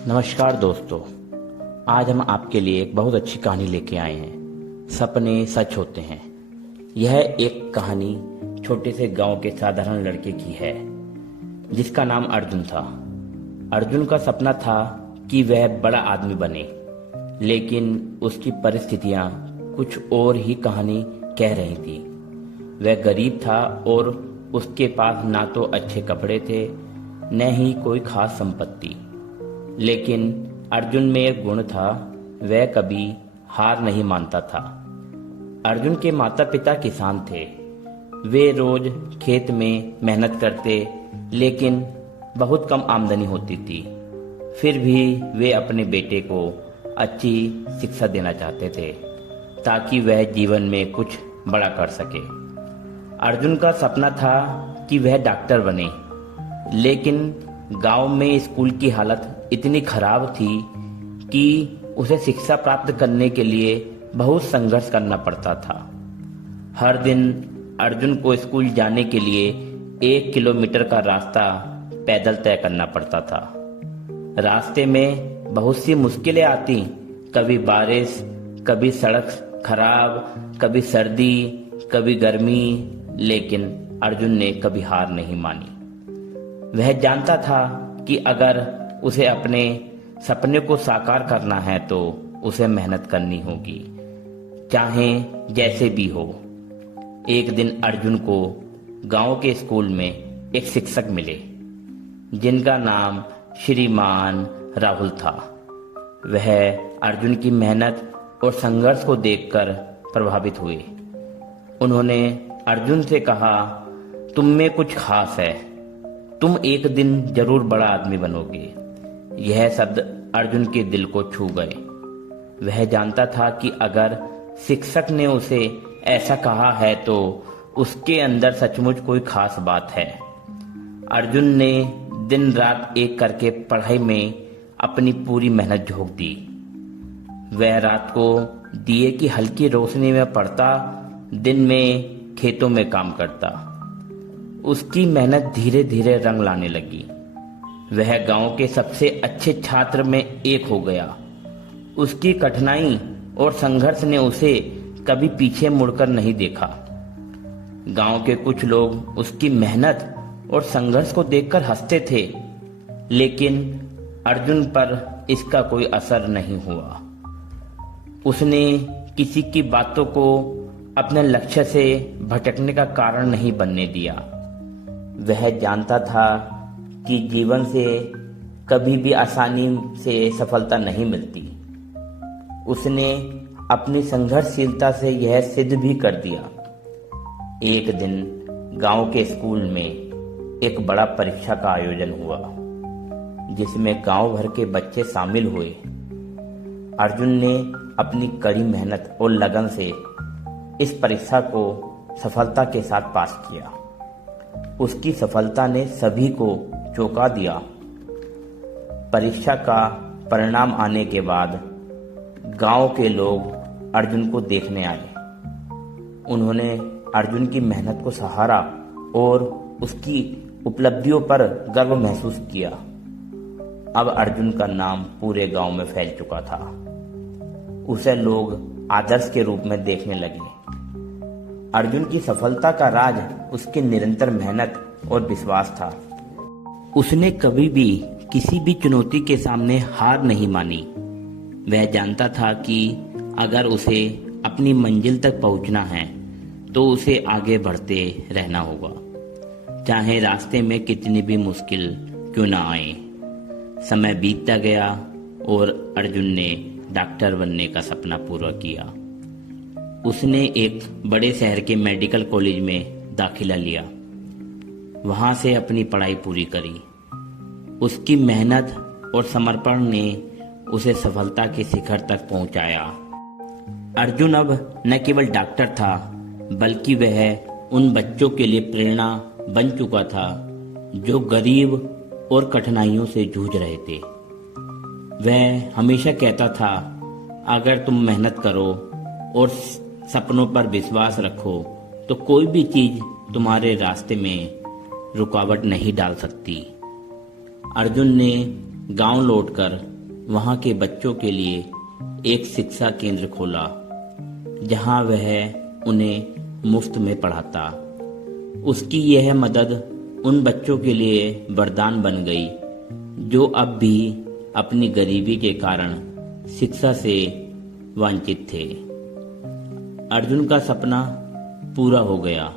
नमस्कार दोस्तों, आज हम आपके लिए एक बहुत अच्छी कहानी लेके आए हैं। सपने सच होते हैं। यह एक कहानी छोटे से गांव के साधारण लड़के की है जिसका नाम अर्जुन था। अर्जुन का सपना था कि वह बड़ा आदमी बने, लेकिन उसकी परिस्थितियां कुछ और ही कहानी कह रही थी। वह गरीब था और उसके पास ना तो अच्छे कपड़े थे न ही कोई खास संपत्ति। लेकिन अर्जुन में एक गुण था, वह कभी हार नहीं मानता था। अर्जुन के माता पिता किसान थे। वे रोज खेत में मेहनत करते, लेकिन बहुत कम आमदनी होती थी। फिर भी वे अपने बेटे को अच्छी शिक्षा देना चाहते थे ताकि वह जीवन में कुछ बड़ा कर सके। अर्जुन का सपना था कि वह डॉक्टर बने, लेकिन गांव में स्कूल की हालत इतनी खराब थी कि उसे शिक्षा प्राप्त करने के लिए बहुत संघर्ष करना पड़ता था। हर दिन अर्जुन को स्कूल जाने के लिए 1 किलोमीटर का रास्ता पैदल तय करना पड़ता था। रास्ते में बहुत सी मुश्किलें आती, कभी बारिश, कभी सड़क खराब, कभी सर्दी, कभी गर्मी, लेकिन अर्जुन ने कभी हार नहीं मानी। वह जानता था कि अगर उसे अपने सपने को साकार करना है तो उसे मेहनत करनी होगी, चाहे जैसे भी हो। एक दिन अर्जुन को गांव के स्कूल में एक शिक्षक मिले जिनका नाम श्रीमान राहुल था। वह अर्जुन की मेहनत और संघर्ष को देखकर प्रभावित हुए। उन्होंने अर्जुन से कहा, तुम में कुछ खास है, तुम एक दिन जरूर बड़ा आदमी बनोगे। यह शब्द अर्जुन के दिल को छू गए। वह जानता था कि अगर शिक्षक ने उसे ऐसा कहा है तो उसके अंदर सचमुच कोई खास बात है। अर्जुन ने दिन रात एक करके पढ़ाई में अपनी पूरी मेहनत झोंक दी। वह रात को दिए की हल्की रोशनी में पढ़ता, दिन में खेतों में काम करता। उसकी मेहनत धीरे धीरे रंग लाने लगी। वह गांव के सबसे अच्छे छात्र में एक हो गया। उसकी कठिनाई और संघर्ष ने उसे कभी पीछे मुड़कर नहीं देखा। गांव के कुछ लोग उसकी मेहनत और संघर्ष को देखकर हंसते थे, लेकिन अर्जुन पर इसका कोई असर नहीं हुआ। उसने किसी की बातों को अपने लक्ष्य से भटकने का कारण नहीं बनने दिया। वह जानता था कि जीवन से कभी भी आसानी से सफलता नहीं मिलती। उसने अपनी संघर्षशीलता से यह सिद्ध भी कर दिया। एक दिन गांव के स्कूल में एक बड़ा परीक्षा का आयोजन हुआ जिसमें गांव भर के बच्चे शामिल हुए। अर्जुन ने अपनी कड़ी मेहनत और लगन से इस परीक्षा को सफलता के साथ पास किया। उसकी सफलता ने सभी को चौंका दिया। परीक्षा का परिणाम आने के बाद गांव के लोग अर्जुन को देखने आए। उन्होंने अर्जुन की मेहनत को सराहा और उसकी उपलब्धियों पर गर्व महसूस किया। अब अर्जुन का नाम पूरे गांव में फैल चुका था। उसे लोग आदर्श के रूप में देखने लगे। अर्जुन की सफलता का राज उसकी निरंतर मेहनत और विश्वास था। उसने कभी भी किसी भी चुनौती के सामने हार नहीं मानी। वह जानता था कि अगर उसे अपनी मंजिल तक पहुंचना है तो उसे आगे बढ़ते रहना होगा, चाहे रास्ते में कितनी भी मुश्किल क्यों ना आए। समय बीतता गया और अर्जुन ने डॉक्टर बनने का सपना पूरा किया। उसने एक बड़े शहर के मेडिकल कॉलेज में दाखिला लिया। वहां से अपनी पढ़ाई पूरी करी। उसकी मेहनत और समर्पण ने उसे सफलता के शिखर तक पहुंचाया। अर्जुन अब न केवल डॉक्टर था, बल्कि वह उन बच्चों के लिए प्रेरणा बन चुका था जो गरीब और कठिनाइयों से जूझ रहे थे। वह हमेशा कहता था, अगर तुम मेहनत करो और सपनों पर विश्वास रखो तो कोई भी चीज तुम्हारे रास्ते में रुकावट नहीं डाल सकती। अर्जुन ने गांव लौटकर वहाँ के बच्चों के लिए एक शिक्षा केंद्र खोला, जहाँ वह उन्हें मुफ्त में पढ़ाता। उसकी यह मदद उन बच्चों के लिए वरदान बन गई जो अब भी अपनी गरीबी के कारण शिक्षा से वंचित थे। अर्जुन का सपना पूरा हो गया,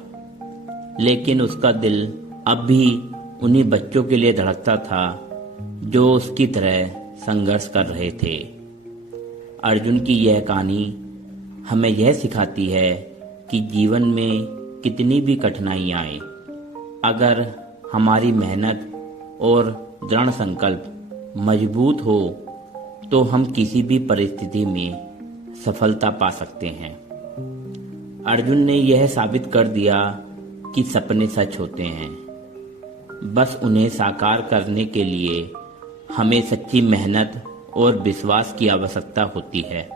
लेकिन उसका दिल अब भी उन्हीं बच्चों के लिए धड़कता था जो उसकी तरह संघर्ष कर रहे थे। अर्जुन की यह कहानी हमें यह सिखाती है कि जीवन में कितनी भी कठिनाइयाँ आए, अगर हमारी मेहनत और दृढ़ संकल्प मजबूत हो तो हम किसी भी परिस्थिति में सफलता पा सकते हैं। अर्जुन ने यह साबित कर दिया कि सपने सच होते हैं, बस उन्हें साकार करने के लिए हमें सच्ची मेहनत और विश्वास की आवश्यकता होती है।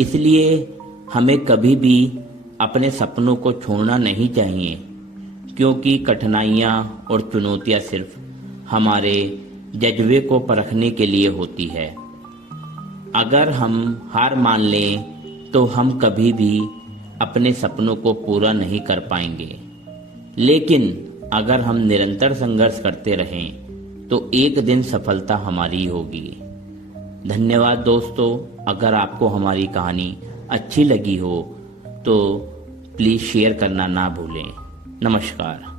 इसलिए हमें कभी भी अपने सपनों को छोड़ना नहीं चाहिए, क्योंकि कठिनाइयाँ और चुनौतियाँ सिर्फ हमारे जज्बे को परखने के लिए होती है। अगर हम हार मान लें तो हम कभी भी अपने सपनों को पूरा नहीं कर पाएंगे, लेकिन अगर हम निरंतर संघर्ष करते रहें तो एक दिन सफलता हमारी होगी। धन्यवाद दोस्तों। अगर आपको हमारी कहानी अच्छी लगी हो तो प्लीज़ शेयर करना ना भूलें। नमस्कार।